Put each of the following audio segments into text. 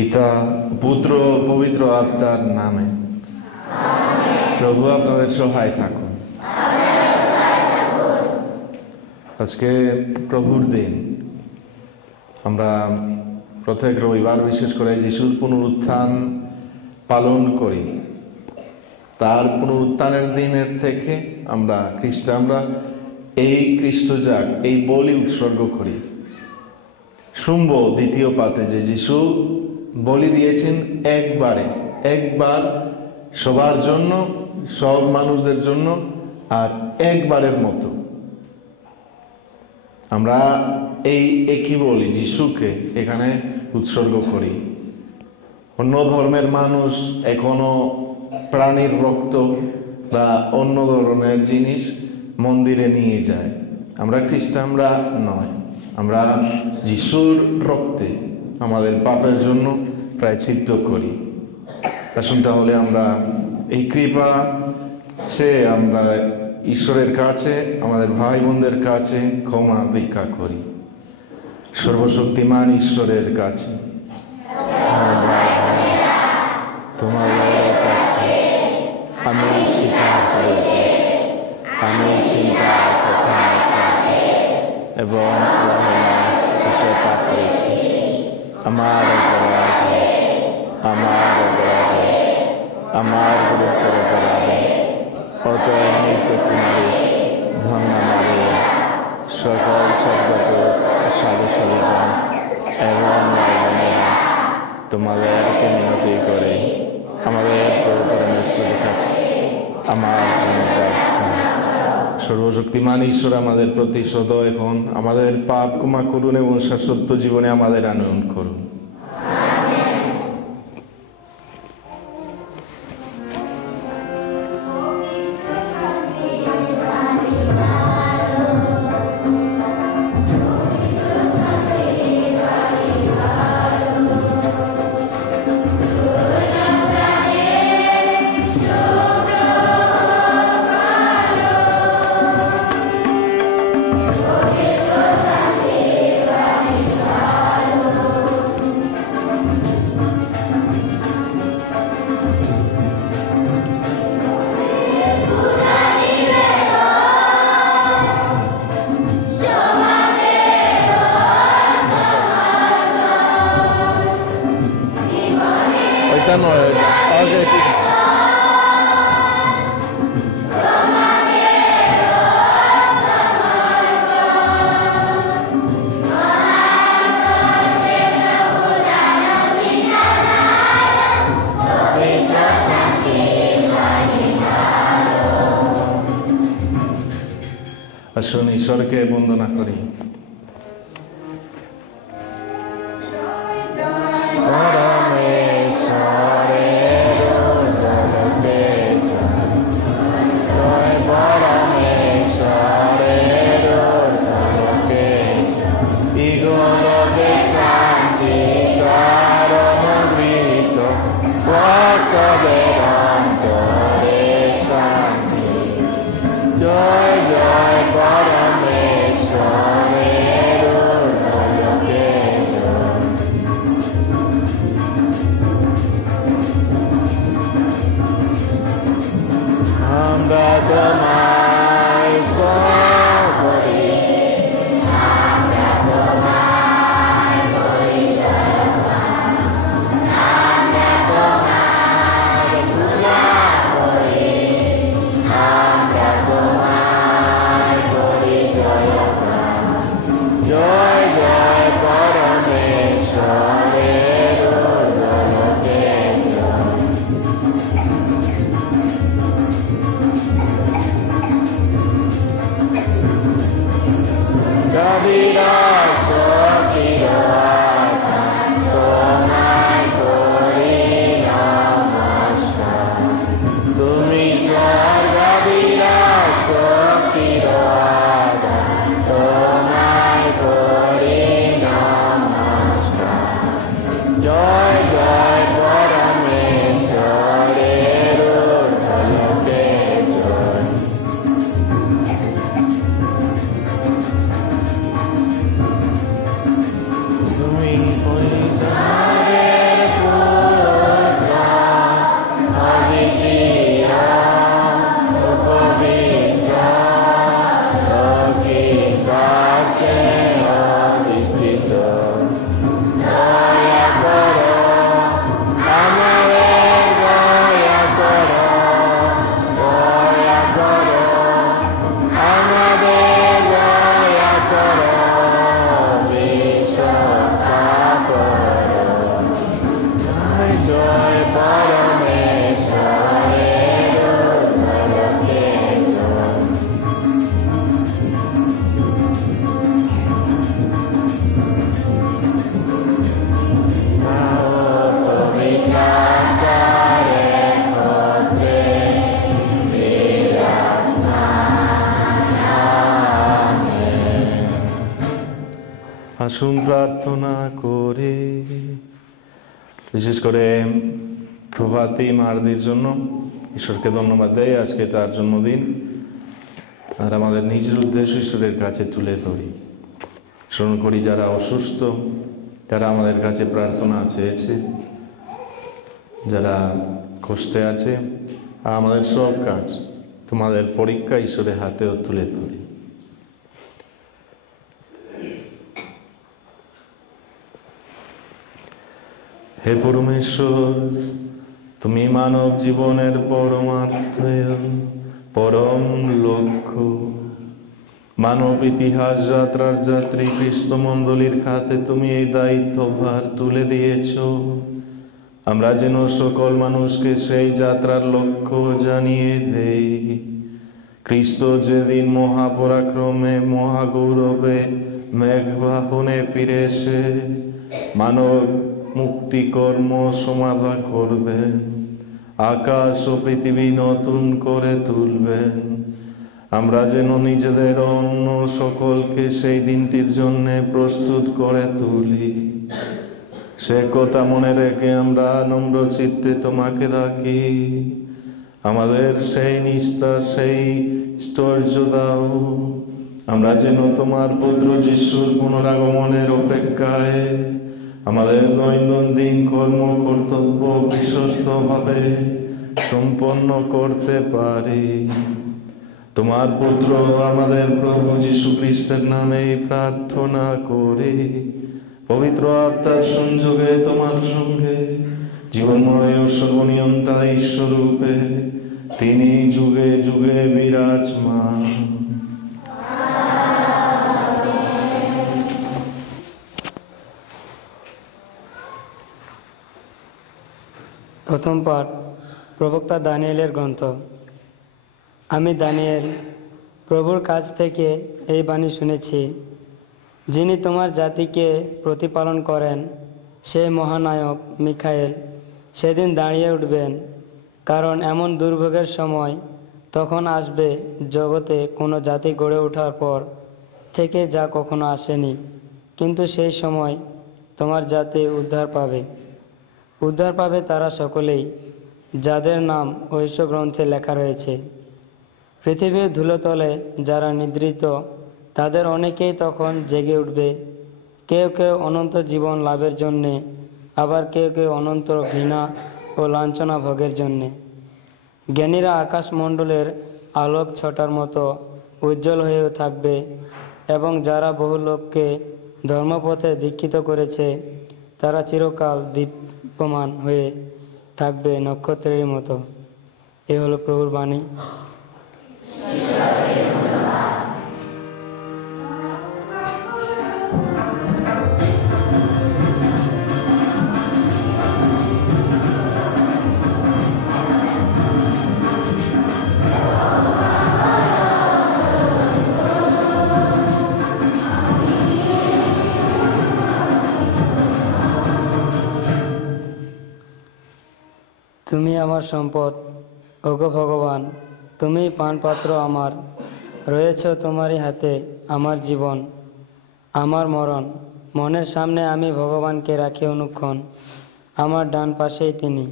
পিতা, পুত্র ও পবিত্র আত্মার নামে। প্রভু আপনাদের সহায় থাকুন। আজকে প্রভুর দিন। আমরা প্রত্যেক রবিবার বিশেষ করে যিশুর পুনরুত্থান পালন করি। তার পুনরুত্থানের দিনের থেকে আমরা খ্রিস্টানরা এই খ্রিস্টজাগ, এই বলি উৎসর্গ করি। শুনব দ্বিতীয় পাঠে যে যিশু বলি দিয়েছেন একবার সবার জন্য, সব মানুষদের জন্য, আর একবারের মতো। আমরা এই একই বলি যিশুকে এখানে উৎসর্গ করি। অন্য ধর্মের মানুষ এখনো প্রাণীর রক্ত বা অন্য ধরনের জিনিস মন্দিরে নিয়ে যায়। আমরা খ্রিস্টানরা নয়, আমরা যিশুর রক্তে আমাদের পাপের জন্য প্রায়শ্চিত্ত করি। আসুন তাহলে আমরা এই কৃপা চেয়ে আমরা ঈশ্বরের কাছে, আমাদের ভাই বোনদের কাছে ক্ষমা ভিক্ষা করি। সর্বশক্তিমান ঈশ্বরের কাছে, তোমাদের কাছে আমি স্বীকার করেছি, আমি চিন্তা, কথা, কাজে এবং পাপ করেছি। আমার অপরাধে আমার গুরুত্বের অপরাধে অতএব মৃত্যু কুমারী ধন্য মারিয়া, সকল সদ্গত সাধু সাধুগণ এবং তোমাদেরকে মিনতি করে আমাদের প্রভু পরমেশ্বরের কাছে আমার জন্য প্রার্থনা। সর্বশক্তিমান ঈশ্বর আমাদের প্রতি সদা এখন আমাদের পাপ ক্ষমা করুন এবং শাশ্বত জীবনে আমাদের আনয়ন করুন। আসুন ঈশ্বরকে বন্দনা করি। জয় জয় পরমেশ্বরে আসুন প্রার্থনা করে। বিশেষ করে প্রভাতী মারদির জন্য ঈশ্বরকে ধন্যবাদ দেয়, আজকে তার জন্মদিন। আর আমাদের নিজের উদ্দেশ্য ঈশ্বরের কাছে তুলে ধরি, স্মরণ করি যারা অসুস্থ, যারা আমাদের কাছে প্রার্থনা চেয়েছে, যারা কষ্টে আছে। আর আমাদের সব কাজ তোমাদের পরীক্ষা ঈশ্বরের হাতেও তুলে ধরি। হে পরমেশ্বর, তুমি মানব জীবনের পরমার্থেয় পরম লক্ষ্য, মানব ইতিহাস যাত্রার যাত্রী খ্রিস্টমণ্ডলীর হাতে তুমি এই দায়িত্বভার তুলে দিয়েছ। আমরা যেন সকল মানুষকে সেই যাত্রার লক্ষ্য জানিয়ে দেই। খ্রিস্ট যেদিন মহাপরাক্রমে মহাগৌরবে মেঘবাহনে ফিরে এসে মানব মুক্তি কর্ম সমাধা করবেন, আকাশ ও পৃথিবী নতুন করে তুলবেন। আমরা যেন নিজেদের অন্য সকলকে সেই দিনটির জন্য প্রস্তুত করে তুলি, সে কথা মনে রেখে আমরা নম্র চিত্তে তোমাকে ডাকি। আমাদের সেই নিষ্ঠা, সেই স্থৈর্য দাও, আমরা যেন তোমার পুত্র যিশুর পুনরাগমনের অপেক্ষায় আমাদের দৈনন্দিন কর্ম কর্তব্য বিশ্বস্তভাবে সম্পন্ন করতে পারি। তোমার পুত্র আমাদের প্রভু যীশু খ্রিস্টের নামে প্রার্থনা করি। পবিত্র আত্মার সংযোগে তোমার সঙ্গে জীবনময় ও সর্বনিয়ন্তা ঈশ্বররূপে তিনি যুগে যুগে বিরাজমান। প্রথম পাঠ প্রবক্তা দানিয়েলের গ্রন্থ। আমি দানিয়েল প্রভুর কাছ থেকে এই বাণী শুনেছি। যিনি তোমার জাতিকে প্রতিপালন করেন, সেই মহানায়ক মিখায়েল সেদিন দাঁড়িয়ে উঠবেন। কারণ এমন দুর্ভোগের সময় তখন আসবে, জগতে কোনো জাতি গড়ে ওঠার পর থেকে যা কখনো আসেনি। কিন্তু সেই সময় তোমার জাতি উদ্ধার পাবে। উদ্ধার পাবে তারা সকলেই, যাদের নাম ঐশ্য গ্রন্থে লেখা রয়েছে। পৃথিবীর ধুলোতলে যারা নিদ্রিত, তাদের অনেকেই তখন জেগে উঠবে। কেউ কেউ অনন্ত জীবন লাভের জন্যে, আবার কেউ কেউ অনন্ত ঘৃণা ও লাঞ্ছনা ভোগের জন্যে। জ্ঞানীরা আকাশমণ্ডলের আলোক ছটার মতো উজ্জ্বল হয়েও থাকবে, এবং যারা বহু লোককে ধর্মপথে দীক্ষিত করেছে, তারা চিরকাল দীপ্যমান হয়ে থাকবে নক্ষত্রের মতো। এ হলো প্রভুর বাণী। তুমি আমার সম্পদ, ওগো ভগবান, তুমি পানপাত্র আমার। রয়েছ তোমারই হাতে আমার জীবন, আমার মরণ। মনের সামনে আমি ভগবানকে রাখি অনুক্ষণ, আমার ডান পাশেই তিনি।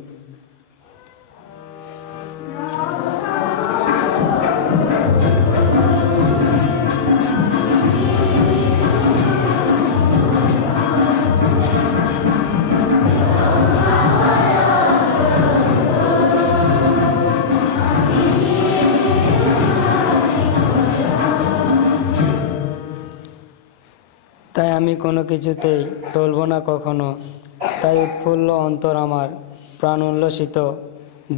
তাই আমি কোনো কিছুতেই টলব না কখনো। তাই উৎফুল্ল অন্তর আমার, প্রাণ উল্লসিত,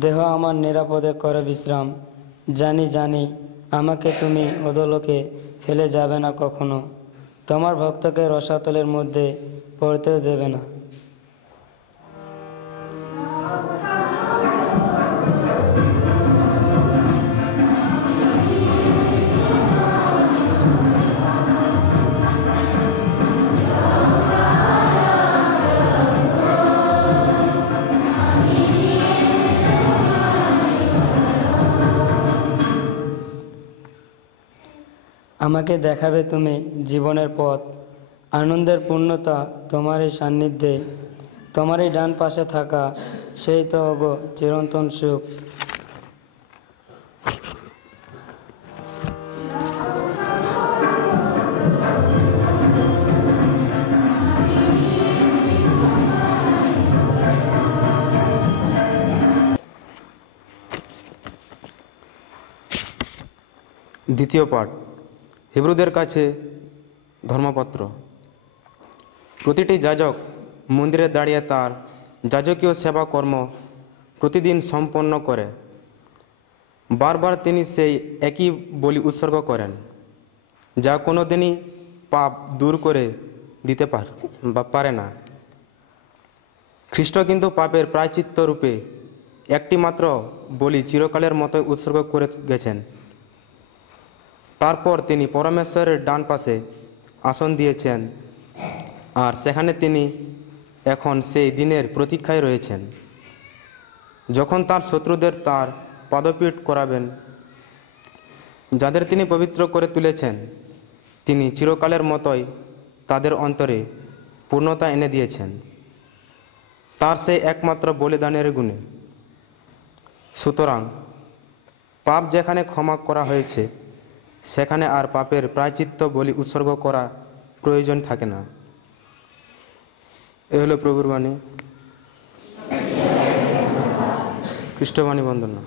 দেহ আমার নিরাপদে করে বিশ্রাম। জানি জানি আমাকে তুমি অধোলোকে ফেলে যাবে না কখনো, তোমার ভক্তকে রসাতলের মধ্যে পড়তেও দেবে না। আমাকে দেখাবে তুমি জীবনের পথ, আনন্দের পূর্ণতা তোমারই সান্নিধ্যে, তোমারই ডান পাশে থাকা, সেই তো গো চিরন্তন সুখ। দ্বিতীয় পাঠ, হিব্রুদের কাছে ধর্মপত্র। প্রতিটি যাজক মন্দিরে দাঁড়িয়ে তার যাজকীয় সেবা কর্ম প্রতিদিন সম্পন্ন করে। বারবার তিনি সেই একই বলি উৎসর্গ করেন, যা কোনো দিনই পাপ দূর করে দিতে পারে না। খ্রিস্ট কিন্তু পাপের প্রায়শ্চিত্ত রূপে একটি মাত্র বলি চিরকালের মতো উৎসর্গ করে গেছেন। তারপর তিনি পরমেশ্বরের ডান পাশে আসন দিয়েছেন, আর সেখানে তিনি এখন সেই দিনের প্রতীক্ষায় রয়েছেন, যখন তার শত্রুদের তার পদপীঠ করাবেন। যাদের তিনি পবিত্র করে তুলেছেন, তিনি চিরকালের মতোই তাদের অন্তরে পূর্ণতা এনে দিয়েছেন তার সেই একমাত্র বলিদানের গুণে। সুতরাং পাপ যেখানে ক্ষমা করা হয়েছে, সেখানে আর পাপের প্রায়শ্চিত্ত বলি উৎসর্গ করা প্রয়োজন থাকে না। এ হলো প্রভুর বাণী। খ্রিস্টবাণী বন্দনা।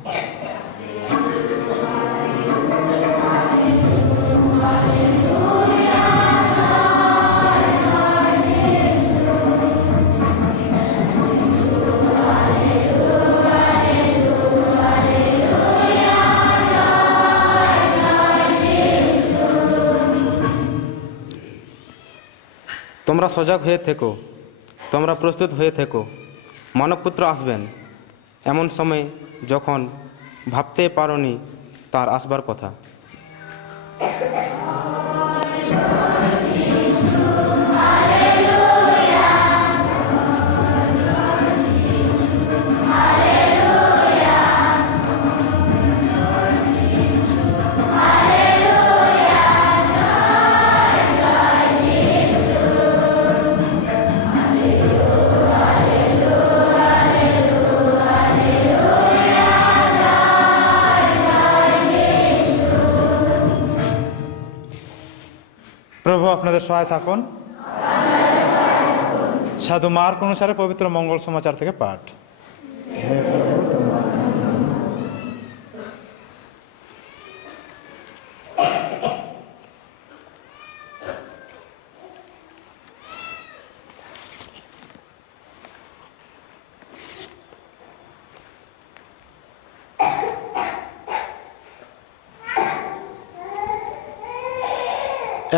তোমরা সজাগ হয়ে থেকো, তোমরা প্রস্তুত হয়ে থেকো। মানবপুত্র আসবেন এমন সময় যখন ভাবতে পারোনি তার আসবার কথা। প্রভু আপনাদের সহায় থাকুন। সাধু মার্ক অনুসারে পবিত্র মঙ্গল সমাচার থেকে পাঠ। হে প্রভু,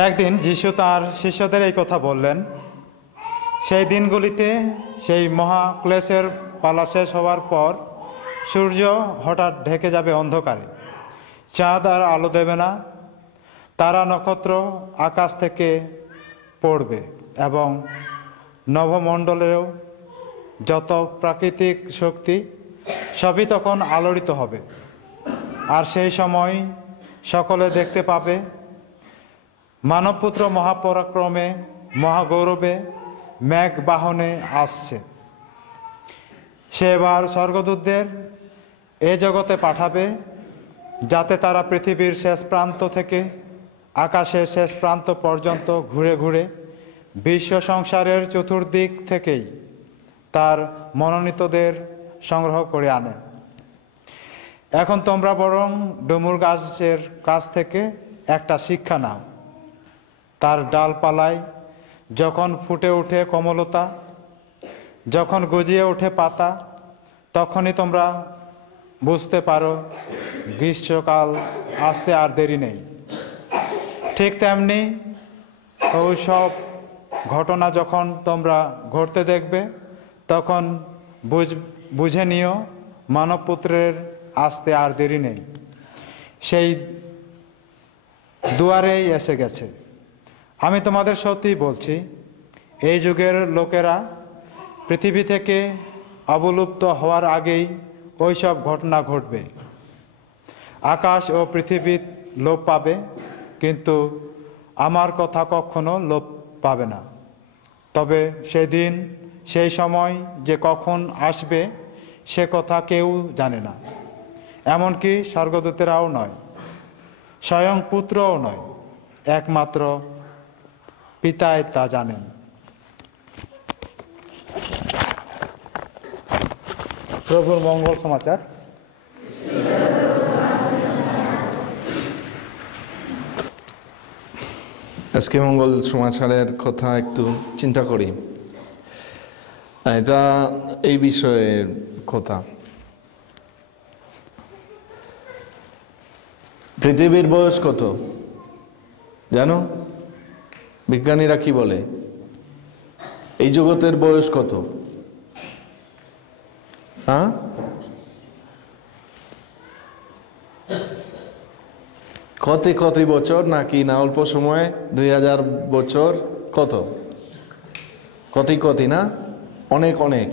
একদিন যিশু তাঁর শিষ্যদের এই কথা বললেন। সেই দিনগুলিতে সেই মহাক্লেশের পালা শেষ হওয়ার পর সূর্য হঠাৎ ঢেকে যাবে অন্ধকারে, চাঁদ আর আলো দেবে না, তারা নক্ষত্র আকাশ থেকে পড়বে এবং নভমণ্ডলেও যত প্রাকৃতিক শক্তি সবই তখন আলোড়িত হবে। আর সেই সময় সকলে দেখতে পাবে মানবপুত্র মহাপরাক্রমে মহাগৌরবে মেঘ বাহনে আসছে। সে এবার স্বর্গদূতদের এ জগতে পাঠাবে, যাতে তারা পৃথিবীর শেষ প্রান্ত থেকে আকাশের শেষ প্রান্ত পর্যন্ত ঘুরে ঘুরে বিশ্ব সংসারের চতুর্দিক থেকেই তার মনোনীতদের সংগ্রহ করে আনে। এখন তোমরা বরং ডুমুর গাছের কাছ থেকে একটা শিক্ষা নাও। তার ডালপালায় যখন ফুটে ওঠে কমলতা, যখন গজিয়ে ওঠে পাতা, তখনই তোমরা বুঝতে পারো গ্রীষ্মকাল আসতে আর দেরি নেই। ঠিক তেমনি ওইসব ঘটনা যখন তোমরা ঘটতে দেখবে, তখন বুঝে নিও মানবপুত্রের আসতে আর দেরি নেই, সেই দুয়ারেই এসে গেছে। আমি তোমাদের সত্যি বলছি, এই যুগের লোকেরা পৃথিবী থেকে অবলুপ্ত হওয়ার আগেই ওইসব ঘটনা ঘটবে। আকাশ ও পৃথিবী লোপ পাবে, কিন্তু আমার কথা কখনো লোপ পাবে না। তবে সেদিন সেই সময় যে কখন আসবে সে কথা কেউ জানে না, এমনকি স্বর্গদূতেরাও নয়, স্বয়ং পুত্রও নয়, একমাত্র পিতাই তা জানেন। প্রভুর মঙ্গল সমাচার। আজকে মঙ্গল সমাচারের কথা একটু চিন্তা করি। এটা এই বিষয়ের কথা। পৃথিবীর বয়স কত জানো? বিজ্ঞানীরা কি বলে? এই জগতের বয়স কত? হ্যাঁ, কত বছর নাকি না অল্প সময়? 2000 বছর। কত না, অনেক অনেক।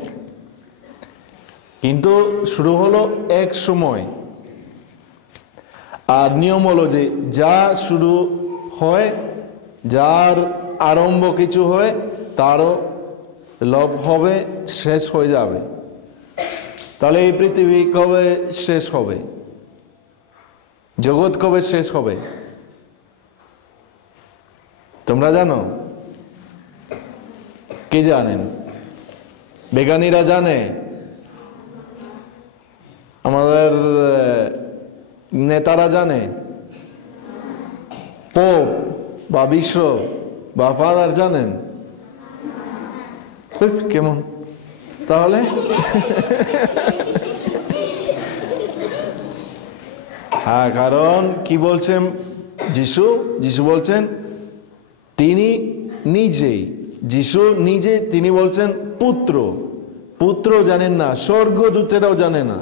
কিন্তু শুরু হলো এক সময়, আর নিয়ম হলো যে যা শুরু হয়, যার আরম্ভ কিছু হয়, তারও লোভ হবে, শেষ হয়ে যাবে। তাহলে এই পৃথিবী কবে শেষ হবে? জগৎ কবে শেষ হবে তোমরা জানো? কে জানেন? বিজ্ঞানীরা জানে? আমাদের নেতারা জানে? পোপ বা বিশ্ব বা ফাদার জানেন? কেমন তাহলে? হ্যাঁ, কারণ কি বলছেন যিশু বলছেন তিনি নিজেই, যিশু নিজে তিনি বলছেন পুত্র জানেন না, স্বর্গদূতেরাও জানে না।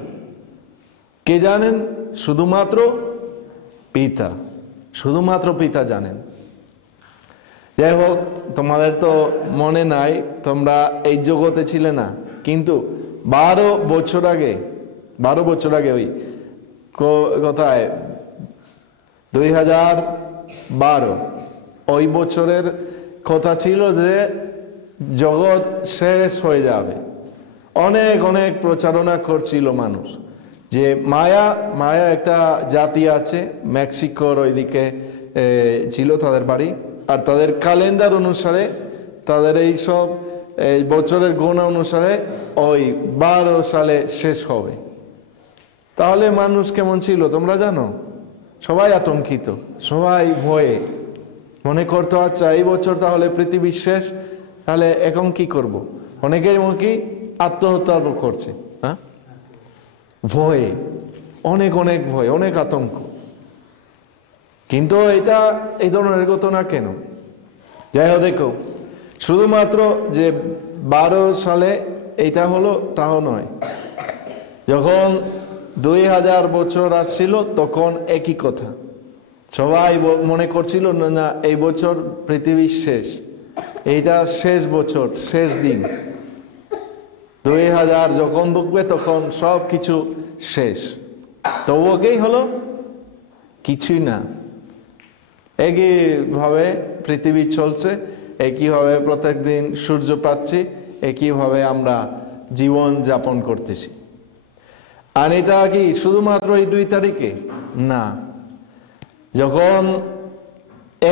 কে জানেন? শুধুমাত্র পিতা জানেন। যাই হোক, তোমাদের তো মনে নাই, তোমরা এই জগতে ছিলে না, কিন্তু 12 বছর আগে ওই কোথায় 2012 ওই বছরের কথা ছিল যে জগৎ শেষ হয়ে যাবে। অনেক প্রচারণা করছিল মানুষ যে মায়া একটা জাতি আছে, মেক্সিকোর ওইদিকে ছিল তাদের বাড়ি, আর তাদের ক্যালেন্ডার অনুসারে, তাদের এই সব বছরের গণনা অনুসারে ওই 12 সালে শেষ হবে। তাহলে মানুষ কেমন ছিল তোমরা জানো? সবাই আতঙ্কিত, সবাই ভয়ে মনে করতো আচ্ছা এই বছর তাহলে পৃথিবী শেষ, তাহলে এখন কি করব? অনেকেই এমনকি আত্মহত্যা করছে। হ্যাঁ, ভয়ে, অনেক ভয়, অনেক আতঙ্ক। কিন্তু এটা এই ধরনের ঘটনা কেন? যাই হোক, দেখো, শুধুমাত্র যে 12 সালে এইটা হলো তাও নয়। যখন 2000 বছর আসছিল তখন একই কথা, সবাই মনে করছিল না এই বছর পৃথিবী শেষ, এইটা শেষ বছর, শেষ দিন। 2000 যখন ঢুকবে তখন সব কিছু শেষ। তবুও কি হলো? কিছুই না। একইভাবে পৃথিবী চলছে, একইভাবে প্রত্যেকদিন সূর্য পাচ্ছি, একইভাবে আমরা জীবন যাপন করতেছি। আর এটা কি শুধুমাত্র এই 2 তারিখে না, যখন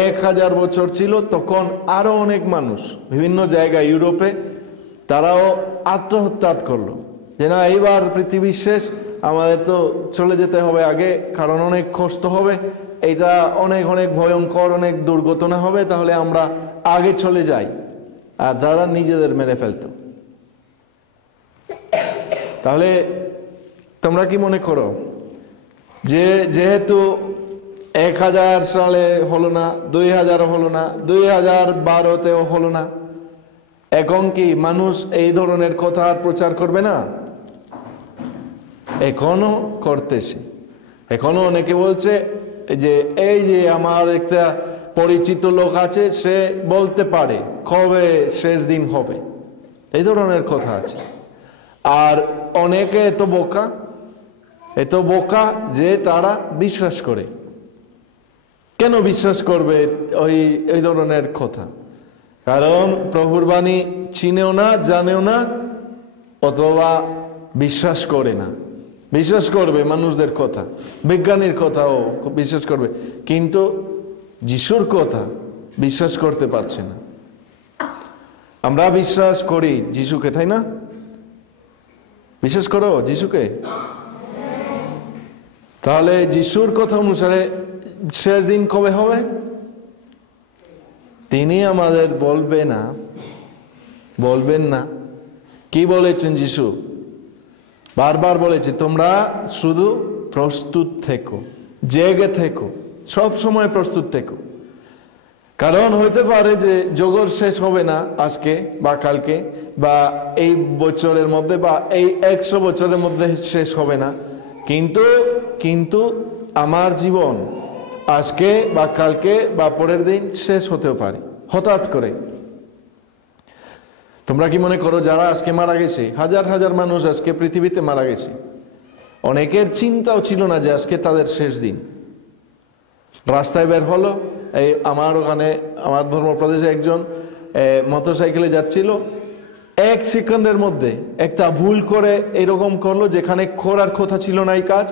1000 বছর ছিল তখন আরো অনেক মানুষ বিভিন্ন জায়গায়, ইউরোপে, তারাও আত্মহত্যা করলো যে না এইবার পৃথিবী শেষ, আমাদের তো চলে যেতে হবে আগে, কারণ অনেক কষ্ট হবে, এটা অনেক ভয়ঙ্কর, অনেক দুর্ঘটনা হবে, তাহলে আমরা আগে চলে যাই। আর তারা নিজেদের মেরে ফেলতো। তাহলে তোমরা কি মনে করো যে যেহেতু 1000 সালে হলো না, 2000 হলো না, 2012তেও হলো না, এখন কি মানুষ এই ধরনের কথা প্রচার করবে না? এখনো করতেছে। এখনো অনেকে বলছে যে এই যে আমার একটা পরিচিত লোক আছে, সে বলতে পারে কবে শেষ দিন হবে, এই ধরনের কথা আছে। আর অনেকে এত বোকা যে তারা বিশ্বাস করে। কেন বিশ্বাস করবে ওই ধরনের কথা? কারণ প্রভুর বাণী চিনেও না, জানেও না, অথবা বিশ্বাস করে না। বিশ্বাস করবে মানুষদের কথা, বিজ্ঞানীর কথাও বিশ্বাস করবে, কিন্তু যিশুর কথা বিশ্বাস করতে পারছে না। আমরা বিশ্বাস করি যিশুকে, তাই না? বিশ্বাস করো যিশুকে? তাহলে যিশুর কথা অনুসারে শেষ দিন কবে হবে? তিনি আমাদের বলবেন না। কি বলেছেন যিশু? বারবার বলেছে, তোমরা শুধু প্রস্তুত থেকো, জেগে থেকো, সব সময় প্রস্তুত থেকো। কারণ হইতে পারে যে জগৎ শেষ হবে না আজকে বা কালকে বা এই বছরের মধ্যে বা এই 100 বছরের মধ্যে শেষ হবে না, কিন্তু আমার জীবন আজকে বা কালকে বা পরের দিন শেষ হতেও পারে, হঠাৎ করে। তোমরা কি মনে করো যারা আজকে মারা গেছে, হাজার হাজার মানুষ আজকে পৃথিবীতে মারা গেছে, অনেকের চিন্তাও ছিল না যে আজকে তাদের শেষ দিন। রাস্তায় বের হলো, এই আমার ওখানে আমার ধর্মপ্রদেশে একজন মোটরসাইকেলে যাচ্ছিল, 1 সেকেন্ডের মধ্যে একটা ভুল করে এরকম করলো, যেখানে করার কথা ছিল না এই কাজ,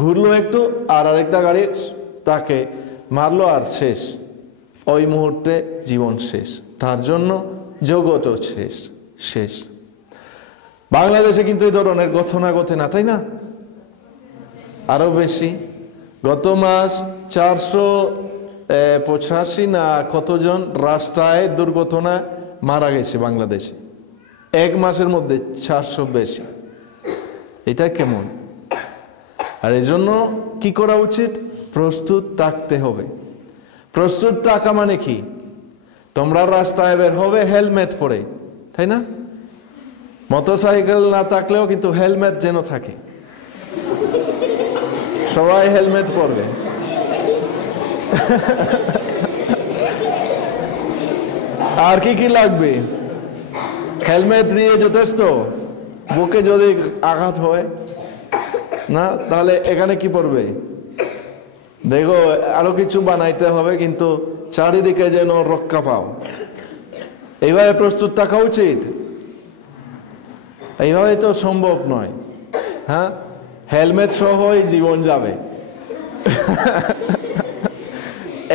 ঘুরলো একটু আর আরেকটা গাড়ি তাকে মারলো আর শেষ। ওই মুহূর্তে জীবন শেষ, তার জন্য জগৎও শেষ। বাংলাদেশে কিন্তু এই ধরনের ঘটনা ঘটে না, তাই না? আরো বেশি। গত মাস 485 না কতজন রাস্তায় দুর্ঘটনায় মারা গেছে বাংলাদেশে, 1 মাসের মধ্যে 400 বেশি। এটা কেমন? আর এই জন্য কি করা উচিত? প্রস্তুত থাকতে হবে। প্রস্তুত থাকা মানে কি? তোমরা রাস্তায় বের হবে হেলমেট পরে, তাই না? মোটরসাইকেল না থাকলেও কিন্তু হেলমেট যেন থাকে, সবাই হেলমেট পরবে। আর কি লাগবে? হেলমেট দিয়ে যথেষ্ট। বুকে যদি আঘাত হয় না, তাহলে এখানে কি পড়বে? দেখো আরো কিছু বানাইতে হবে, কিন্তু চারিদিকে যেন রক্ষা পাও। এইভাবে প্রস্তুত থাকা উচিত। এইভাবে তো সম্ভব নয়। হ্যাঁ, হেলমেট সহই জীবন যাবে।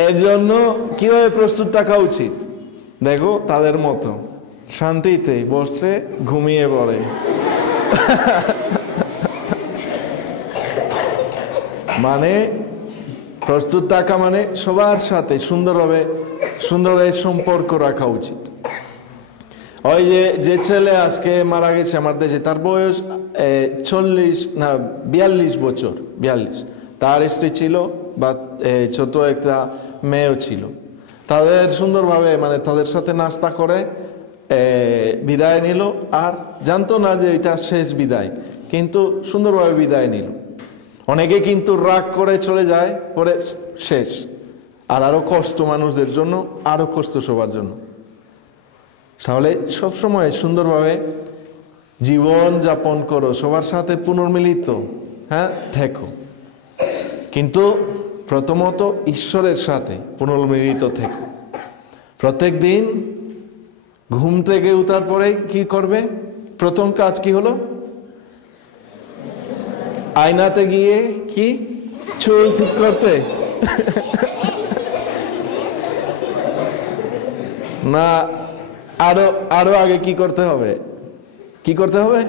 এর জন্য কিভাবে প্রস্তুত থাকা উচিত? দেখো তাদের মতো শান্তিতে বসে ঘুমিয়ে পড়ে। মানে প্রস্তুত থাকা মানে সবার সাথে সুন্দরভাবে সম্পর্ক রাখা উচিত। ওই যে ছেলে আজকে মারা গেছে আমার দেশে, তার বয়স 42 বছর, 42। তার স্ত্রী ছিল বা ছোট একটা মেয়েও ছিল। তাদের সুন্দরভাবে মানে তাদের সাথে নাস্তা করে বিদায় নিল, আর জানতো না যে এটা শেষ বিদায়, কিন্তু সুন্দরভাবে বিদায় নিল। অনেকে কিন্তু রাগ করে চলে যায়, পরে শেষ। আর আরো কষ্ট মানুষদের জন্য, আরো কষ্ট সবার জন্য। তাহলে সবসময় সুন্দরভাবে জীবন যাপন করো, সবার সাথে পুনর্মিলিত থেকো, কিন্তু প্রথমত ঈশ্বরের সাথে পুনর্মিলিত থেকো। প্রত্যেক দিন ঘুম থেকে উঠার পরে কি করবে? প্রথম কাজ কি হলো? আয়নাতে গিয়ে কি চুল ঠিক করতে না, আরো আগে কি করতে হবে?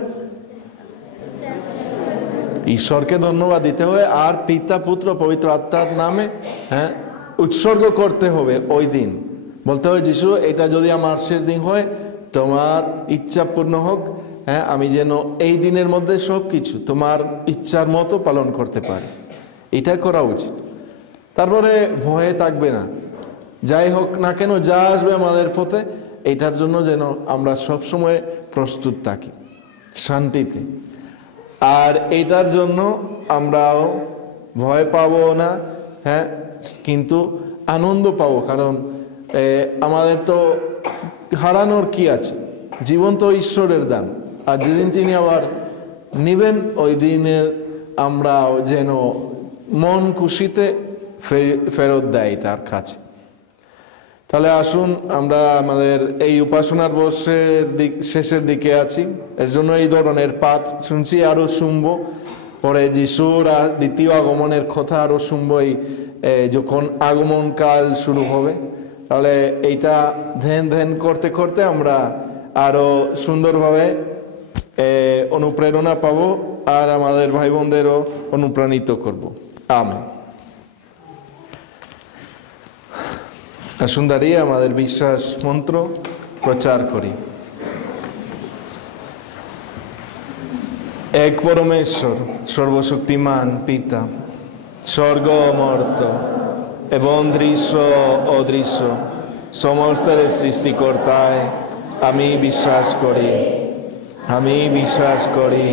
ঈশ্বরকে ধন্যবাদ দিতে হবে, আর পিতা পুত্র পবিত্র আত্মার নামে উৎসর্গ করতে হবে। ওই দিন বলতে হবে, যিশু এটা যদি আমার শেষ দিন হয়, তোমার ইচ্ছা পূর্ণ হোক। আমি যেন এই দিনের মধ্যে সবকিছু তোমার ইচ্ছার মতো পালন করতে পারি। এটা করা উচিত। তারপরে ভয়ে থাকবে না, যাই হোক না কেন, যা আসবে আমাদের পথে, এটার জন্য যেন আমরা সবসময় প্রস্তুত থাকি শান্তিতে। আর এটার জন্য আমরাও ভয় পাবো না, কিন্তু আনন্দ পাবো। কারণ আমাদের তো হারানোর কি আছে? জীবন তো ঈশ্বরের দান, আর যেদিন তিনি আবার নিবেন, ওই দিনের আমরা যেন মন খুশিতে ফেরত দেয় তার কাছে। তাহলে আসুন আমরা আমাদের এই উপাসনার বর্ষের শেষের দিকে আছি, এর জন্য এই ধরনের পাঠ শুনছি, আরো শুনবো পরে যিশুর দ্বিতীয় আগমনের কথা আরো শুনবো যখন আগমন কাল শুরু হবে। তাহলে এইটা ধ্যান ধ্যান করতে করতে আমরা আরো সুন্দরভাবে অনুপ্রেরণা পাবো আর আমাদের ভাই বোনদেরও অনুপ্রাণিত করব। আমেন। আসুন দাঁড়িয়ে আমাদের বিশ্বাস মন্ত্র প্রচার করি। এক পরমেশ্বর সর্বশক্তিমান পিতা, স্বর্গ মর্ত এবং দৃশ্য অদৃশ্য সমস্তের সৃষ্টিকর্তায় আমি বিশ্বাস করি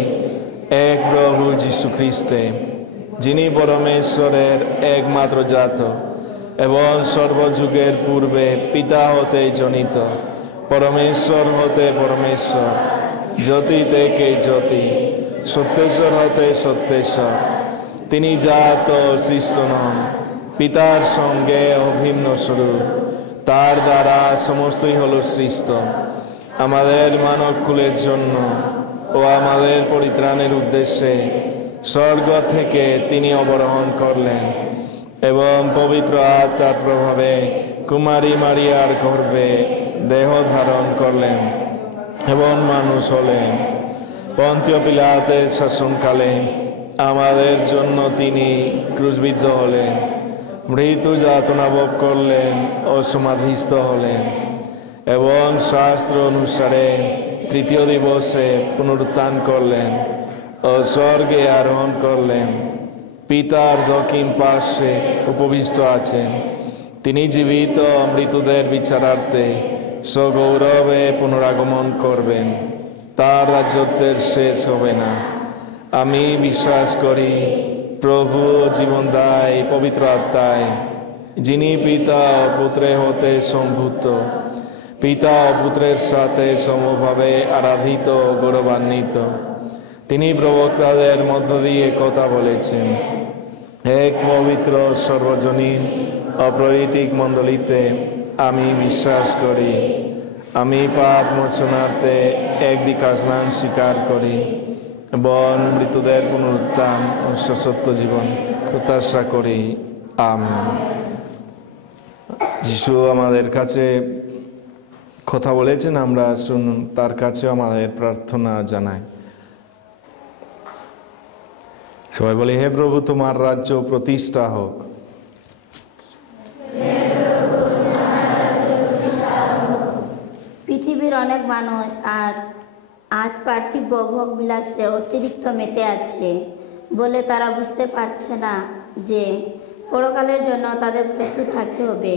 এক প্রভু যীশু খ্রিস্টে, যিনি পরমেশ্বরের একমাত্র জাত এবং সর্বযুগের পূর্বে পিতা হতে জনিত, পরমেশ্বর হতে পরমেশ্বর, জ্যোতি থেকে জ্যোতি, সত্যেশ্বর হতে সত্যেশ্বর। তিনি জাত সৃষ্ট নন, পিতার সঙ্গে অভিন্ন স্বরূপ, তার দ্বারা সমস্তই হলো সৃষ্ট। আমাদের মানব কুলের জন্য ও আমাদের পরিত্রাণের উদ্দেশ্যে স্বর্গ থেকে তিনি অবরোহণ করলেন এবং পবিত্র আত্মার প্রভাবে কুমারী মারিয়ার গর্ভে দেহ ধারণ করলেন এবং মানুষ হলেন। পন্তীয় পিলাতের শাসনকালে আমাদের জন্য তিনি ক্রুশবিদ্ধ হলেন, মৃত্যু যাতনা ভোগ করলেন ও সমাধিস্থ হলেন এবং শাস্ত্র অনুসারে তৃতীয় দিবসে পুনরুত্থান করলেন ও স্বর্গে আরোহণ করলেন। পিতার দক্ষিণ পার্শ্বে উপবিষ্ট আছেন। তিনি জীবিত মৃতদের বিচারার্থে সগৌরবে পুনরাগমন করবেন, তার রাজত্বের শেষ হবে না। আমি বিশ্বাস করি প্রভু জীবনদায়ী পবিত্র আত্মায়, যিনি পিতা ও পুত্রে হতে সম্ভূত, পিতা ও পুত্রের সাথে সমভাবে আরাধিত ও গৌরবান্বিত। তিনি প্রবক্তাদের মধ্য দিয়ে কথা বলেছেন। এক পবিত্র সর্বজনীন অপ্রৈতিক মণ্ডলীতে আমি বিশ্বাস করি। আমি পাপ মোচনার্থে একদিকা স্নান স্বীকার করি এবং মৃতদের পুনরুত্থান ও শাশ্বত জীবন প্রত্যাশা করি। আমেন। যিশু আমাদের কাছে কথা বলেছেন, আমরা শুনুন তার কাছে আমাদের প্রার্থনা জানাই। সবাই বলি, হে প্রভু, তোমার রাজ্য প্রতিষ্ঠা হোক। পৃথিবীর অনেক মানুষ আর আজ পার্থিব ভোগ বিলাসে অতিরিক্ত মেতে আছে বলে তারা বুঝতে পারছে না যে পরকালের জন্য তাদের প্রস্তুত থাকতে হবে।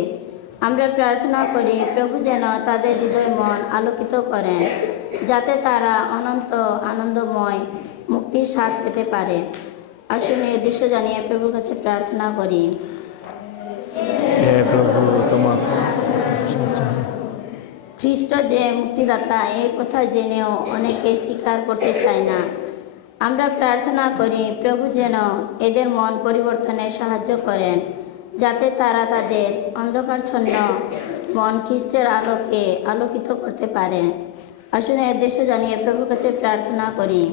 আমরা প্রার্থনা করি প্রভু যেন তাদের হৃদয় মন আলোকিত করেন, যাতে তারা অনন্ত আনন্দময় মুক্তির স্বাদ পেতে পারে। আসুন এই উদ্দেশ্য জানিয়ে প্রভুর কাছে প্রার্থনা করি। হে প্রভু, তোমার খ্রিস্ট যে মুক্তিদাতা এই কথা জেনেও অনেকে স্বীকার করতে চায় না। আমরা প্রার্থনা করি প্রভু যেন এদের মন পরিবর্তনে সাহায্য করেন, যাতে তারা তাদের অন্ধকারচ্ছন্ন মন খ্রিস্টের আলোকে আলোকিত করতে পারে। আসুন এই উদ্দেশ্য জানিয়ে প্রভুর কাছে প্রার্থনা করি।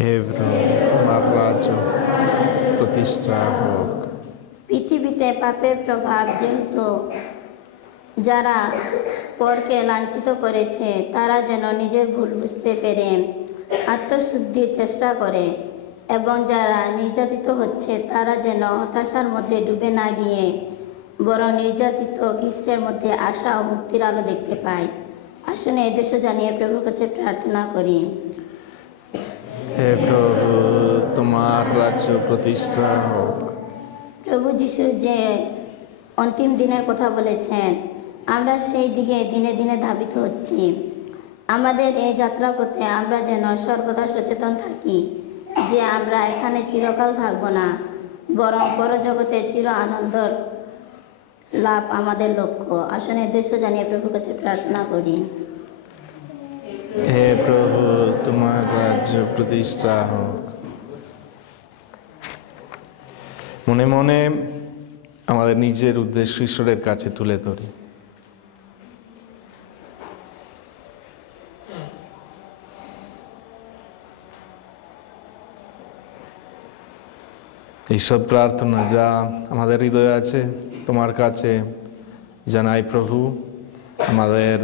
হে প্রভু, তোমার রাজ্য প্রতিষ্ঠা হোক। পৃথিবীতে পাপের প্রভাব যেহেতু যারা পরকে লাঞ্ছিত করেছে, তারা যেন নিজের ভুল বুঝতে পেরে আত্মশুদ্ধির চেষ্টা করে এবং যারা নির্যাতিত হচ্ছে তারা যেন হতাশার মধ্যে ডুবে না গিয়ে বরং নির্যাতিত খ্রিস্টের মধ্যে আশা ও মুক্তির আলো দেখতে পায়। আসুন এই উদ্দেশ্য জানিয়ে প্রভুর কাছে প্রার্থনা করি। হে প্রভু, তোমার রাজ্য প্রতিষ্ঠা হোক। প্রভু যিশু যে অন্তিম দিনের কথা বলেছেন, আমরা সেই দিকে দিনে দিনে ধাবিত হচ্ছি। আমাদের এই যাত্রাপথে আমরা যেন সর্বদা সচেতন থাকি যে আমরা এখানে চিরকাল থাকব না, বরং পরজগতে চির আনন্দ লাভ আমাদের লক্ষ্য। আসলে উদ্দেশ্য জানিয়ে প্রভুর কাছে প্রার্থনা করি। হে প্রভু, তোমার রাজ্য প্রতিষ্ঠা হোক। মনে মনে আমাদের নিজের উদ্দেশ্য ঈশ্বরের কাছে তুলে ধরি। এইসব প্রার্থনা যা আমাদের হৃদয়ে আছে তোমার কাছে জানাই প্রভু, আমাদের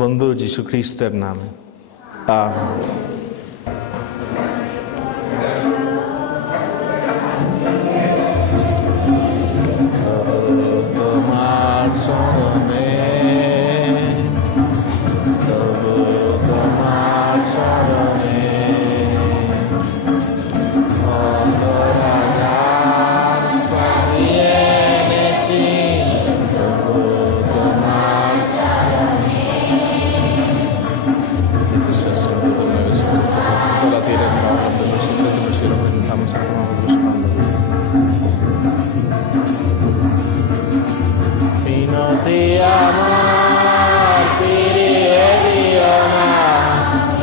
বন্ধু যীশু খ্রিস্টের নামে, আমেন। তোমার চরণে, তবু তোমার চরণে অন্তরাগার সাজিয়ে এনেছি, তবু তোমার চরণে। মিনতি আমার ফিরিয়ে দিও না,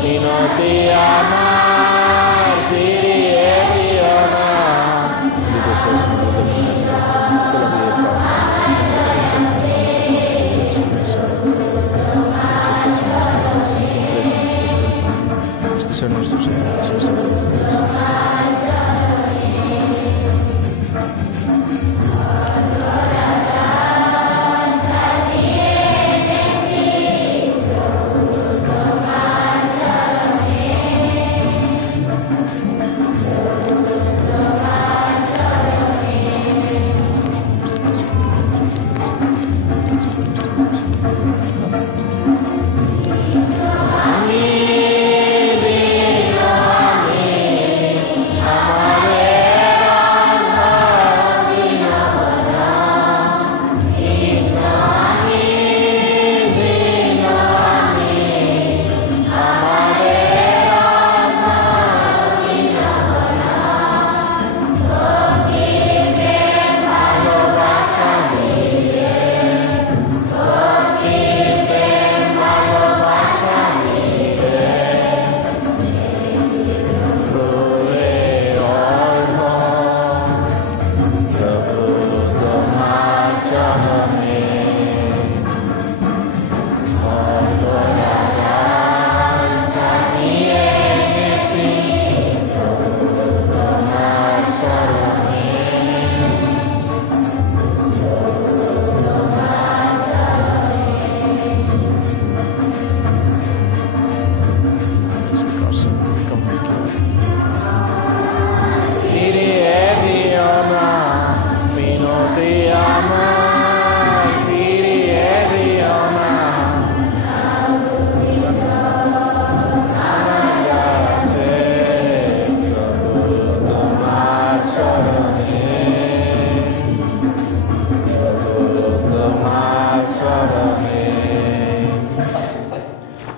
মিনতি আমার ফিরিয়ে দিও না।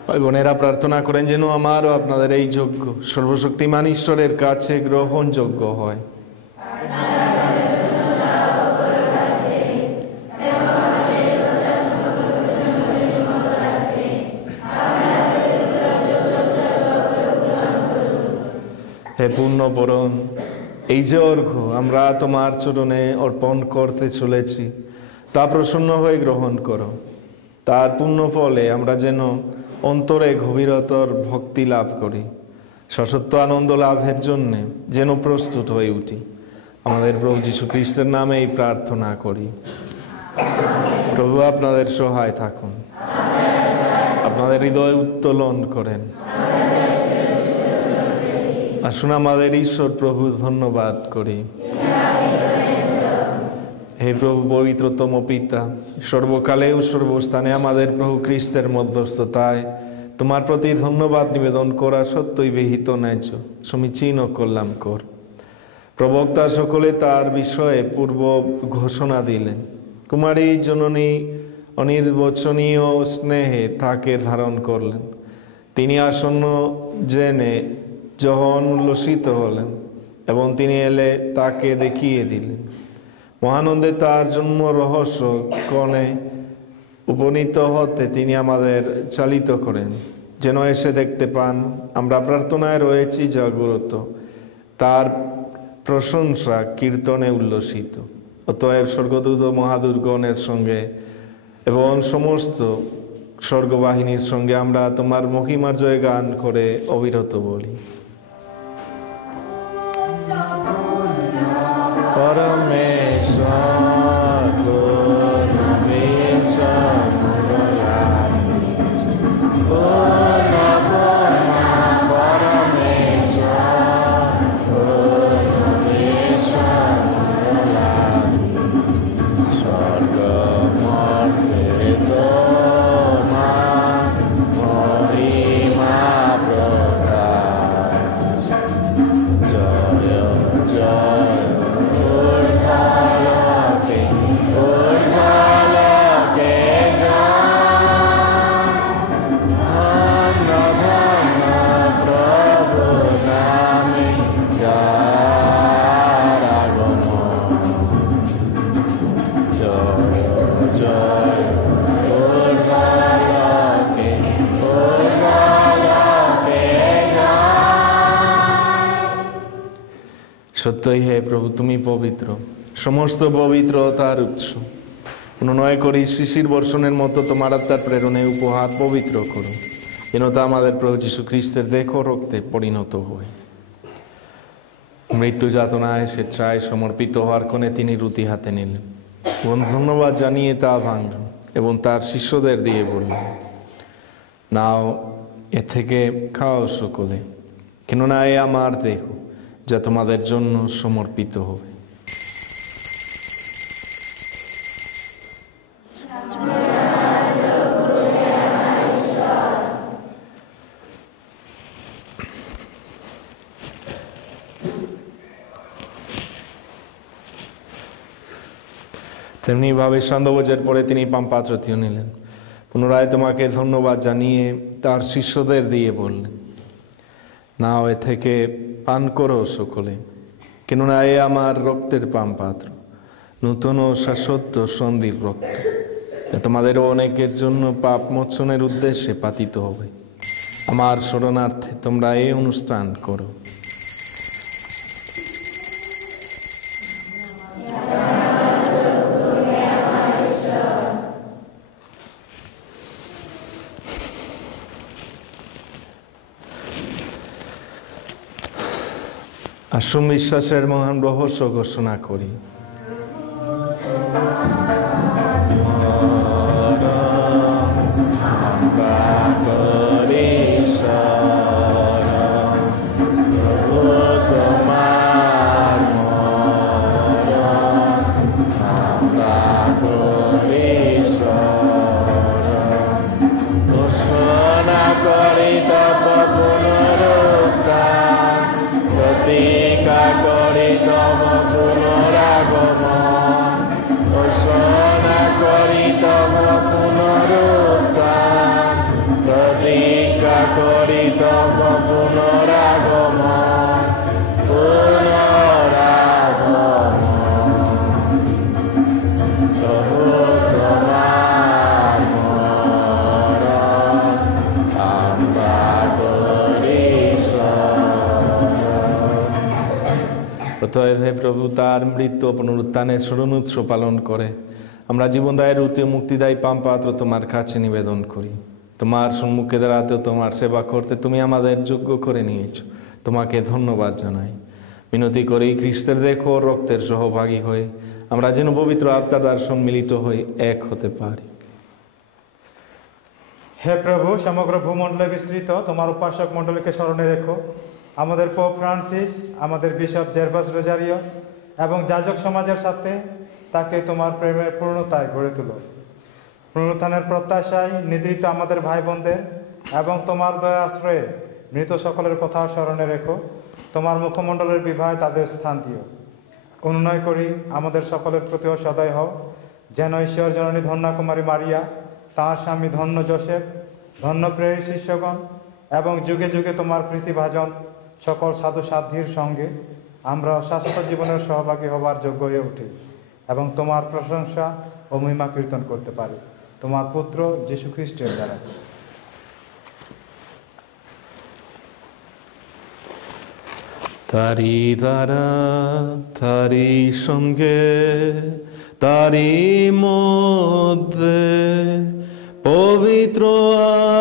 ভাই বোনেরা প্রার্থনা করেন যেন আমারও আপনাদের এই যজ্ঞ সর্বশক্তিমান ঈশ্বরের কাছে গ্রহণযোগ্য হয়। হে পূর্ণপরম, এই যে অর্ঘ্য আমরা তোমার চরণে অর্পণ করতে চলেছি তা প্রসন্ন হয়ে গ্রহণ করো। তার পূর্ণ ফলে আমরা যেন অন্তরে গভীরতর ভক্তি লাভ করি, সশত্ব আনন্দ লাভের জন্যে যেন প্রস্তুত হয়ে উঠি। আমাদের প্রভু যীশু খ্রিস্টের নামে এই প্রার্থনা করি। প্রভু আপনাদের সহায় থাকুন, আপনাদের হৃদয় উত্তোলন করেন। আসুন আমাদের ঈশ্বর প্রভু ধন্যবাদ করি। হে প্রভু পবিত্রতম পিতা, সর্বকালে ও সর্বস্থানে আমাদের প্রভু খ্রিস্টের মধ্যস্থতায় তোমার প্রতি ধন্যবাদ নিবেদন করা সত্যই বিহিত ন্যায্য সমীচীন ও কল্যাণকর। প্রবক্তা সকলে তার বিষয়ে পূর্ব ঘোষণা দিলেন। কুমারী জননী অনির্বচনীয় স্নেহে তাকে ধারণ করলেন। তিনি আসন্ন জেনে যখন উল্লসিত হলেন এবং তিনি এলে তাকে দেখিয়ে দিলেন। মহানন্দে তার জন্ম রহস্য কণে উপনীত হতে তিনি আমাদের চালিত করেন, যেন এসে দেখতে পান আমরা প্রার্থনায় রয়েছি জাগ্রত, তার প্রশংসা কীর্তনে উল্লসিত। অতএব স্বর্গদূত ও মহাদূতগণের সঙ্গে এবং সমস্ত স্বর্গবাহিনীর সঙ্গে আমরা তোমার মহিমার জয় গান করে অবিরত বলি। পরমেশ্বর পরমেশ্বর সত্যই হে প্রভু, তুমি পবিত্র, সমস্ত পবিত্রতার উৎস। অনুনয় করি শিশির বর্ষণের মতো তোমার আত্মার প্রেরণে উপহার পবিত্র করো, যেন তা আমাদের প্রভু যীশু খ্রিস্টের দেহ রক্তে পরিণত হয়। মৃত্যু যাতনায় স্বেচ্ছায় সমর্পিত হওয়ার ক্ষণে তিনি রুটি হাতে নিলেন এবং ধন্যবাদ জানিয়ে তা ভাঙলেন এবং তার শিষ্যদের দিয়ে বললেন, নাও, এ থেকে খাও সকলে, কেননা এ আমার দেহ যা তোমাদের জন্য সমর্পিত হবে। তেমনিভাবে সন্ধ্যাভোজের পরে তিনি পাম্পাচতীয় নিলেন, পুনরায় তোমাকে ধন্যবাদ জানিয়ে তার শিষ্যদের দিয়ে বললেন, নাও, এ থেকে পান করো সকলে, কেননা এ আমার রক্তের পানপাত্র, নূতন ও শাশ্বত সন্ধির রক্ত, যা তোমাদের অনেকের জন্য পাপ মোচনের উদ্দেশ্যে পাতিত হবে। আমার শরণার্থে তোমরা এই অনুষ্ঠান করো। আসুন বিশ্বাসের মহান রহস্য ঘোষণা করি। অতএব হে প্রভু, তার মৃত্যু পুনরুত্থানের স্মরণ উৎসব পালন করে আমরা জীবনদায়ের রুটি মুক্তিদায়ী পানপাত্র তোমার কাছে নিবেদন করি। তোমার সম্মুখে দাঁড়াতে, তোমার সেবা করতে তুমি আমাদের যোগ্য করে নিয়েছ, তোমাকে ধন্যবাদ জানাই। মিনতি করি খ্রিস্টের দেহ ও রক্তের সহভাগী হয়ে আমরা যেন পবিত্র আত্মার দ্বারা সম্মিলিত হয়ে এক হতে পারি। হে প্রভু, সমগ্র ভূমণ্ডলে বিস্তৃত তোমার উপাসক মণ্ডলীকে স্মরণে রেখো। আমাদের পোপ ফ্রান্সিস, আমাদের বিশপ জেরভাস রোজারিও এবং যাজক সমাজের সাথে তাকে তোমার প্রেমের পূর্ণতায় গড়ে তুলো। পুনরুত্থানের প্রত্যাশায় নিদ্রিত আমাদের ভাই বোনদের এবং তোমার দয়া আশ্রয়ে মৃত সকলের কথাও স্মরণে রেখো। তোমার মুখমণ্ডলের বিবাহে তাদের স্থান দিও। অনুনয় করি আমাদের সকলের প্রতিও সদয় হও, যেন ঈশ্বর জননী ধন্যা কুমারী মারিয়া, তাঁর স্বামী ধন্য যোসেফ, ধন্য প্রেরী শিষ্যগণ এবং যুগে যুগে তোমার প্রীতিভাজন সকল সাধু সাধ্যির সঙ্গে আমরা শাশ্বত জীবনের সহভাগী হবার যোগ্য হয়ে উঠি এবং তোমার প্রশংসা ও মহিমা কীর্তন করতে পারি তোমার পুত্র যীশু খ্রিস্টের দ্বারা। তারি দ্বারা তারি সঙ্গে তারি মধ্যে পবিত্র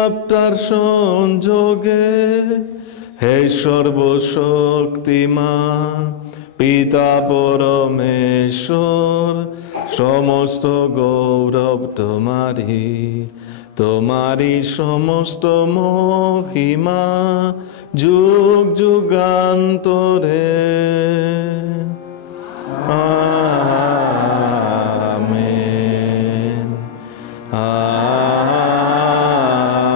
আত্মার সংযোগে হে সর্বশক্তিমান পিতা পরমেশ্বর, সমস্ত গৌরব তোমারি, তোমারি সমস্ত মহিমা যুগ যুগান্তরে। Amen,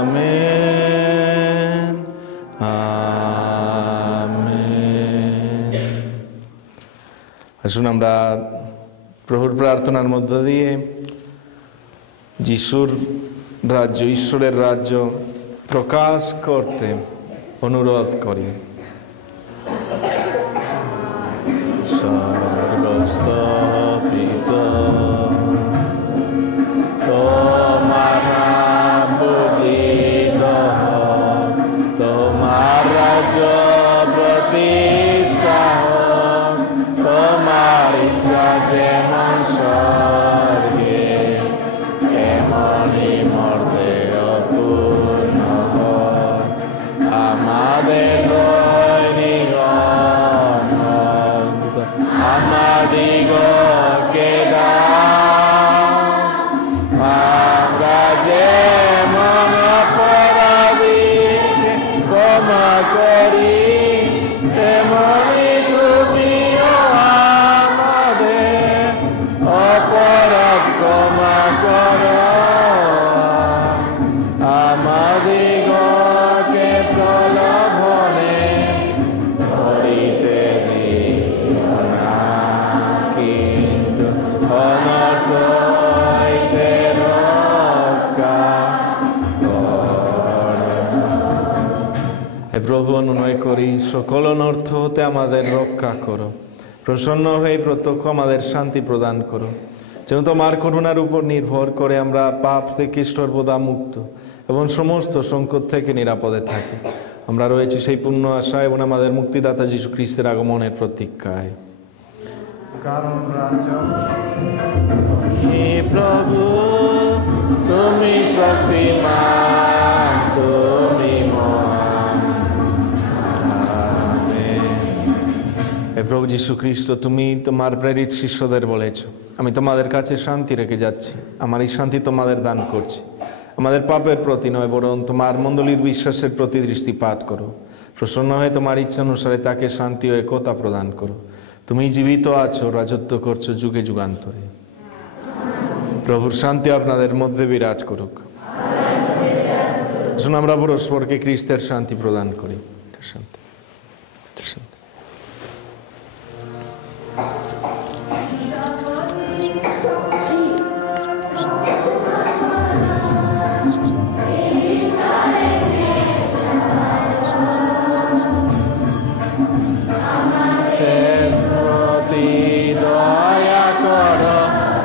amen, amen. আসুন আমরা প্রভুর প্রার্থনার মধ্য দিয়ে যিশুর রাজ্য, ঈশ্বরের রাজ্য প্রকাশ করতে অনুরোধ করি। সর্বস্থপিত তোমার নাম পূজিত হোক, তোমার রাজ্য প্রতিষ্ঠা হোক, তোমার ইচ্ছা যেমন স্বর্গে তেমনি মর্তেও পূর্ণ হোক। আমাদের দৈনিক অন্ন আমাদিগকে দাও, আমরা যেমন অপরাধীকে ক্ষমা করি, তেমনি তুমিও আমাদের অপরাধ ক্ষমা করো। আমাদিগকে প্রলোভনে ধরিতে দিও না, কিন্তু অনর্থ হইতে রক্ষা করো। হে প্রভু, অনুনয় করি সকল অনর্থ হতে আমাদের রক্ষা করো। প্রসন্ন হয়ে প্রত্যক্ষ আমাদের শান্তি প্রদান করো, যেন তোমার করুণার উপর নির্ভর করে আমরা পাপ থেকে সর্বদা মুক্ত এবং সমস্ত সংকট থেকে নিরাপদে থাকি। আমরা রয়েছি সেই পূর্ণ আশা এবং আমাদের মুক্তিদাতা যীশু খ্রিস্টের আগমনের প্রতীক্ষায়। কারণ রাজ্য হে প্রভু, তুমি শক্তিমান, তুমি মহান। আমেন। হে প্রভু যীশু খ্রিস্ট, তুমি তোমার প্রেরিত শিষ্যদের বলেছ, আমি তোমাদের কাছে শান্তি রেখে যাচ্ছি, আমার এই শান্তি তোমাদের দান করছি। আমাদের পাপের প্রতি নয়, বরং তোমার মণ্ডলীর বিশ্বাসের প্রতি দৃষ্টিপাত করো। প্রসন্ন হয়ে তোমার ইচ্ছা অনুসারে তাকে শান্তি ও একতা প্রদান করো। তুমি জীবিত আছো, রাজত্ব করছো যুগে যুগান্তরে। প্রভুর শান্তি আপনাদের মধ্যে বিরাজ করুক। শুনুন, আমরা পরস্পরকে খ্রিস্টের শান্তি প্রদান করি। শান্তি, শান্তি। দয়া করো,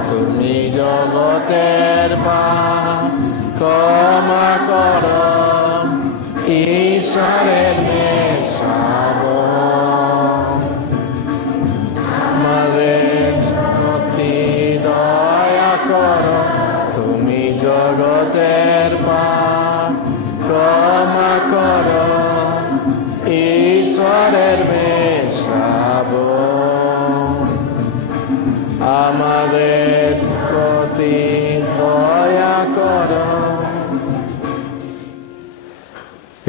তুমি জগতের পাপ ক্ষমা করো, ঈশ্বরের মেষাব আমাদের প্রতি দয়া করো, তুমি জগতের পাপ ক্ষমা করো, ঈশ্বরের মেষাব আমাদের প্রতি দয়া করো।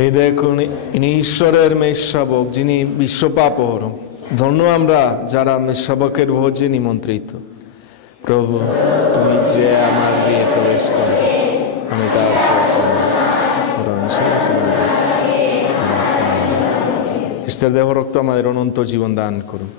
এই দেখুন, ইনি ঈশ্বরের মেষশাবক, যিনি বিশ্বপাপহরণ। ধন্য আমরা যারা মেষশাবকের ভোজে নিমন্ত্রিত। প্রভু, তুমি যে আমার দিয়ে প্রবেশ করো, আমি তার খ্রিস্টের দেহ রক্ত আমাদের অনন্ত জীবন দান করুক।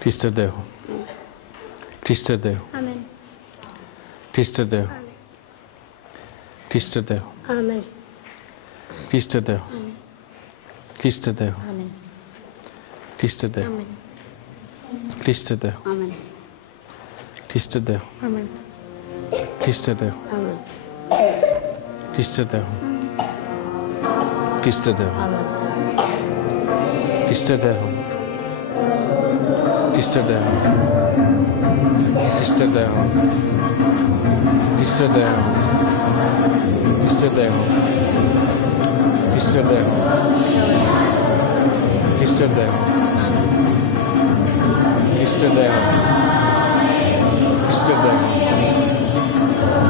খ্রিস্টের দেহ। খ্রিস্টের দেহ, আমেন খ্রিস্টের দেহ, খ্রিস্টের দেহ, আমেন খ্রিস্টের দেহ, খ্রিস্টের দেহ, আমেন খ্রিস্টের দেহ, আমেন খ্রিস্টের দেহ, আমেন খ্রিস্টের দেহ, আমেন খ্রিস্টের দেহ, আমেন খ্রিস্টের দেহ, খ্রিস্টের দেহ, আমেন খ্রিস্টের দেহ, খ্রিস্টের দেহ, খ্রিস্টের দেহ, খ্রিস্টের দেহ, খ্রিস্টের দেহ, খ্রিস্টের দেহ, খ্রিস্টের দেহ, খ্রিস্টের দেহ, খ্রিস্টের দেহ, খ্রিস্টের দেহ, খ্রিস্টের দেহ,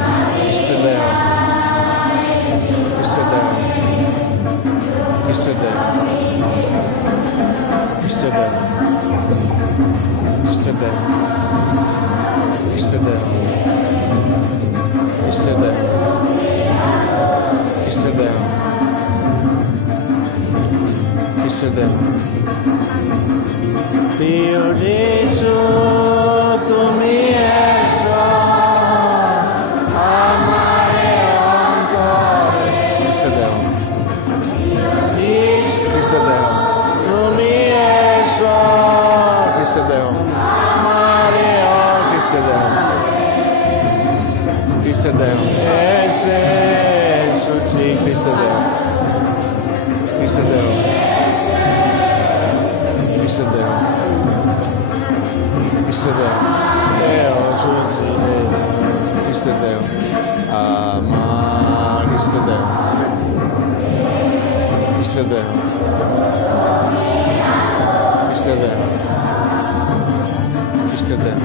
খ্রিস্টের দেহ, খ্রিস্টের দেহ, খ্রিস্টের দেহ, খ্রিস্টের দেহ, খ্রিস্টের দেহ, খ্রিস্টের দেহ, খ্রিস্টের দেহ। প্রিয় যিশু তুমি এসো আমারে অন্তরে, খ্রিস্টের দেহ, খ্রিস্টের দেহ, তুমি এসো, খ্রিস্টের দেহ, আমারে খ্রিস্টের দেহ, খ্রিস্টের দেহ, এসে সুচি খ্রিস্টের দেহ, খ্রিস্টের দেহ, খ্রিস্টের দেহ, খ্রিস্টের দেহ, দেহ সুচি খ্রিস্টের দেহ, আমার খ্রিস্টের দেহ, খ্রিস্টের দেহ, খ্রিস্টের দেহ, খ্রিস্টের দেহ,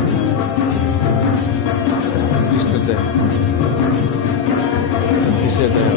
খ্রিস্টের দেহ, খ্রিস্টের দেহ,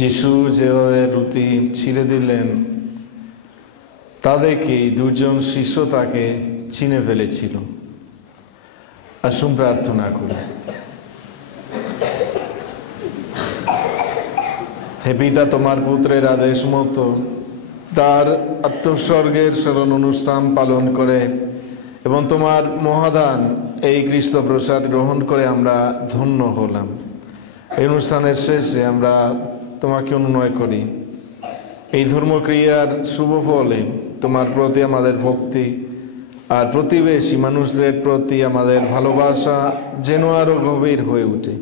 যিশু যেভাবে রুটি ছিঁড়ে দিলেন তা দেখে দুজন শিষ্য তাকে চিনে ফেলেছিল। আসুন প্রার্থনা করি। হে পিতা, তোমার পুত্রের আদেশ মতো তার আত্মোৎসর্গের স্মরণ অনুষ্ঠান পালন করে এবং তোমার মহাদান এই খ্রিস্ট প্রসাদ গ্রহণ করে আমরা ধন্য হলাম। এই অনুষ্ঠানের শেষে আমরা তোমাকে অনুনয় করি, এই ধর্মক্রিয়ার শুভ ফলে তোমার প্রতি আমাদের ভক্তি আর প্রতিবেশী মানুষদের প্রতি আমাদের ভালোবাসা যেন আরো গভীর হয়ে ওঠে।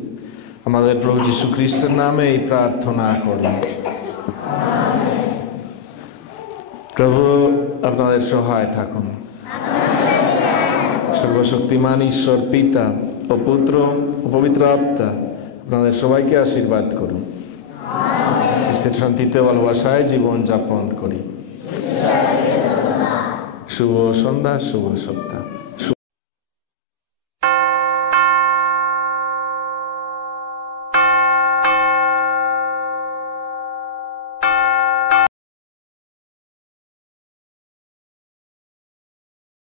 আমাদের প্রভু যীশু খ্রিস্টের নামে এই প্রার্থনা করি। প্রভু আপনাদের সহায় থাকুন। সর্বশক্তিমান ঈশ্বর পিতা ও পুত্র ও পবিত্র আত্মা আপনাদের সবাইকে আশীর্বাদ করুন। খ্রিস্টের শান্তিতে ভালোবাসায় জীবন যাপন করি। শুভ সন্ধ্যা, শুভ সপ্তাহ।